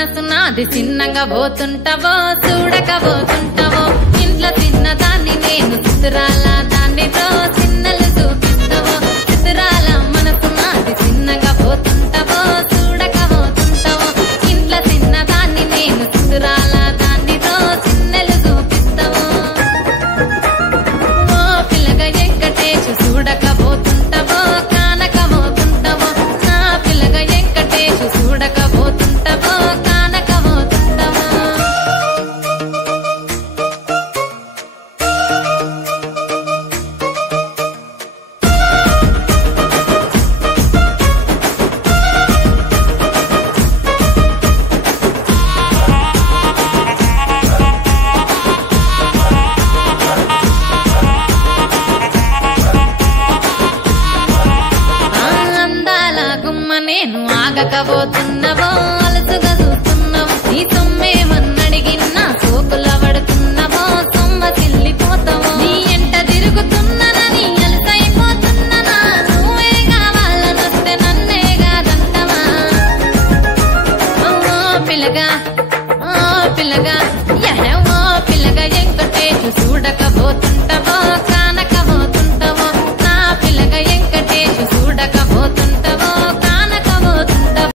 మనసు నాది చిన్నగా పోతుంటావో చూడకపోతుంటావో ఇంట్లో చిన్నదాన్ని నేను చిత్రాల దానితో చిన్నలు చూపిస్తావో చిత్రాల మనసు నాది చిన్నగా పోతుంటావో చూడకపోతుంటావో ఇంట్లో చిన్నదాన్ని నేను చిత్రాల దానితో చిన్నలు చూపిస్తావో ఓ పిల్లగా వెంకటేశు చూడకపోతుంటావో కానకపోతుంటావో నా పిల్లగా వెంకటేశు చూడకపోతుంటావో కానకపోతుంటావో అందాల గుమ్మ నేను ఆగకపోతున్నవో